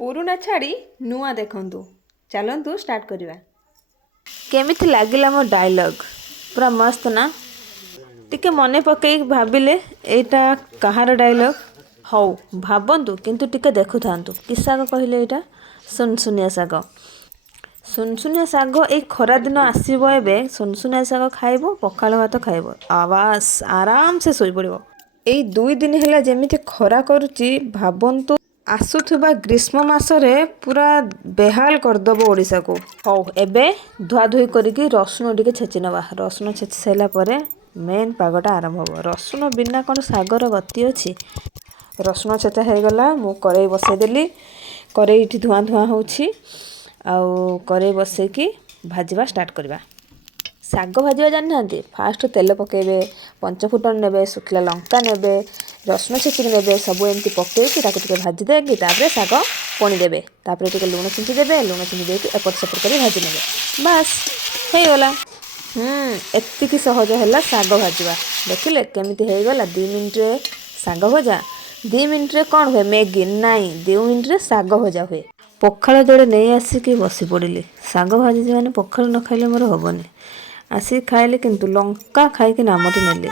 पुरुଣା छाड़ी नुआ देखंतु चलंतु स्टार्ट करिवा। केमिति लागिला मो डायलॉग पूरा मस्त ना। टिके मने पकई भाबिले एटा कहार डायलॉग हौ भाबंतु किंतु टिके देखु थांतु कि साग कहले एटा सुनसुनिया साग। सुनसुनिया साग ए खरा दिन आसीबो एबे सुनसुनिया साग खाइबो पखाल भात खाइबो आवास आराम से सोई पड़िबो। एई 2 दिन हेला जेमिति खरा करूची भाबंतु आसुथुबा ग्रीष्म मासरे पूरा बेहाल करदबो ओडिसा को। हौ एबे धुआ धुई करिकी रसुन टिके छेची नबा। रसुन छेची साइला परे मेन पागटा आरंभ हो। रसुन बिना कोन सागर गति अछि। रसुन छेचा हो गला मु करेई बसई देली। करेई इठी धुआ धुआ होछि आउ करेई बसई की भाजीबा स्टार्ट करबा। साग भाजीबा जानि नांती फास्ट तेल पकेबे पंच फुटन नेबे सुखला लंका नेबे रसुन छेची नेबे सब एमती पकेई ताको टिके भाजी देबे तापरे साग पणी देबे तापरे टिके लूण छिंची देबे लूण छिंची देके एपट सेपट करी भाजी नेबे बस हे गला। एतिकी सहज है साग भाजवा। देखिले केमिति हो गला 2 मिनिट रे साग भजा। 2 मिनिट रे कौन हुए मैगी नाई 2 मिनिट रे साग भजा हुए। पखाल जोड़े नहीं आसिकी बसी पड़िली साग भाजी मैंने पखाल न खाइले मोर हबनी। आसिक खाइले किंतु लंका खाइकी नामटी नेली।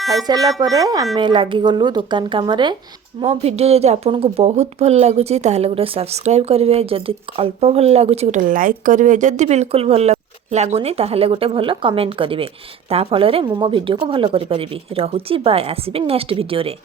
खाई सारा पर आमे लगी गलु दुकान काम रे। मो वीडियो जदि आपन को बहुत भल लगुची ताहले गोटे सब्सक्राइब करिवे जदि अल्प भल लगुची गोटे लाइक करिवे जदि बिल्कुल भल लागुनी ताहले गोटे भल कमेंट करिवे ता फल रे मो वीडियो को भल करि परिबी। रहुची बाय आसीबी नेक्स्ट वीडियो रे।